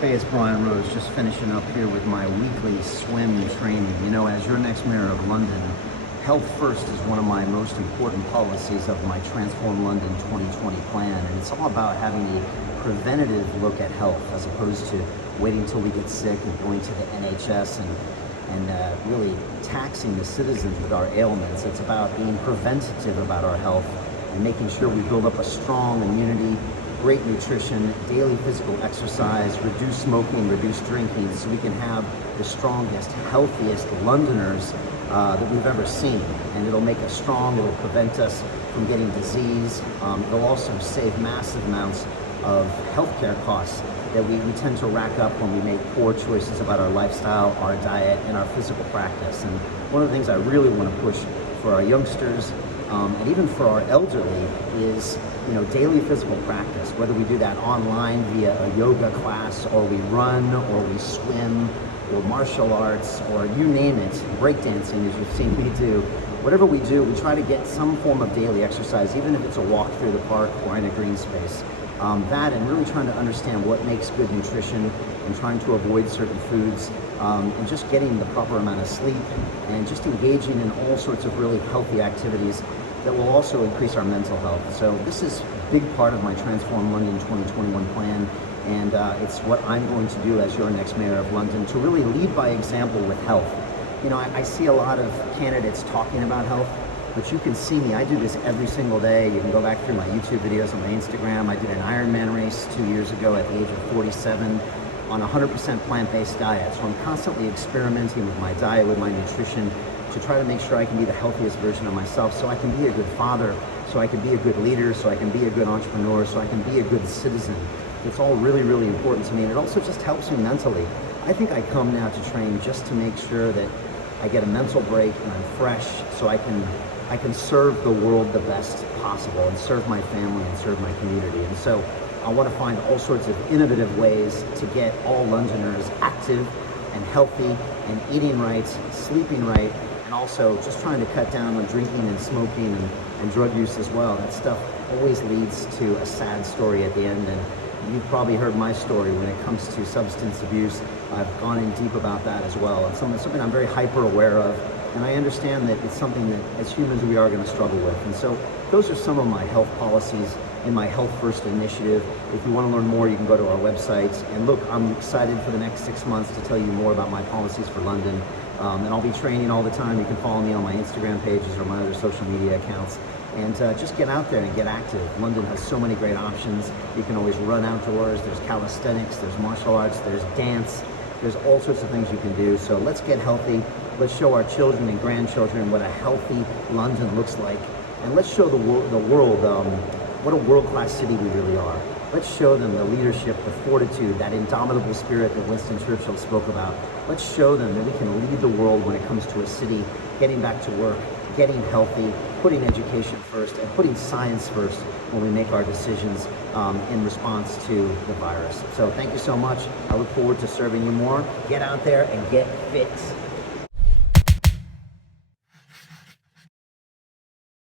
Hey, it's Brian Rose, just finishing up here with my weekly swim training. You know, as your next mayor of London, health first is one of my most important policies of my Transform London 2020 plan. And it's all about having a preventative look at health as opposed to waiting till we get sick and going to the NHS and really taxing the citizens with our ailments. It's about being preventative about our health and making sure we build up a strong immunity, great nutrition, daily physical exercise, reduce smoking, reduce drinking, so we can have the strongest, healthiest Londoners that we've ever seen. And it'll make us strong, it'll prevent us from getting disease. It'll also save massive amounts of healthcare costs that we tend to rack up when we make poor choices about our lifestyle, our diet, and our physical practice. And one of the things I really want to push for our youngsters, and even for our elderly, is daily physical practice, whether we do that online via a yoga class, or we run, or we swim, or martial arts, or you name it, breakdancing, as you've seen me do. Whatever we do, we try to get some form of daily exercise, even if it's a walk through the park or in a green space. That and really trying to understand what makes good nutrition and trying to avoid certain foods, and just getting the proper amount of sleep and just engaging in all sorts of really healthy activities that will also increase our mental health. So this is a big part of my Transform London 2021 plan, and it's what I'm going to do as your next mayor of London, to really lead by example with health. I see a lot of candidates talking about health, but you can see me, I do this every single day. You can go back through my YouTube videos on my Instagram. I did an Ironman race 2 years ago at the age of 47 on a 100% plant-based diet. So I'm constantly experimenting with my diet, with my nutrition, to try to make sure I can be the healthiest version of myself, so I can be a good father, so I can be a good leader, so I can be a good entrepreneur, so I can be a good citizen. It's all really, really important to me, and it also just helps me mentally. I think I come now to train just to make sure that I get a mental break and I'm fresh, so I can serve the world the best possible and serve my family and serve my community. And so I want to find all sorts of innovative ways to get all Londoners active and healthy and eating right, sleeping right, and also just trying to cut down on drinking and smoking and drug use as well. That stuff always leads to a sad story at the end, and you've probably heard my story when it comes to substance abuse. I've gone in deep about that as well. It's something I'm very hyper aware of, and I understand that it's something that as humans we are going to struggle with. And so those are some of my health policies in my Health First initiative. If you want to learn more, you can go to our website. And look, I'm excited for the next 6 months to tell you more about my policies for London. And I'll be training all the time. You can follow me on my Instagram pages or my other social media accounts. And just get out there and get active. London has so many great options. You can always run outdoors. There's calisthenics, there's martial arts, there's dance. There's all sorts of things you can do. So let's get healthy. Let's show our children and grandchildren what a healthy London looks like. And let's show the world what a world-class city we really are. Let's show them the leadership, the fortitude, that indomitable spirit that Winston Churchill spoke about. Let's show them that we can lead the world when it comes to a city, getting back to work, getting healthy, putting education first, and putting science first when we make our decisions in response to the virus. So thank you so much. I look forward to serving you more. Get out there and get fit.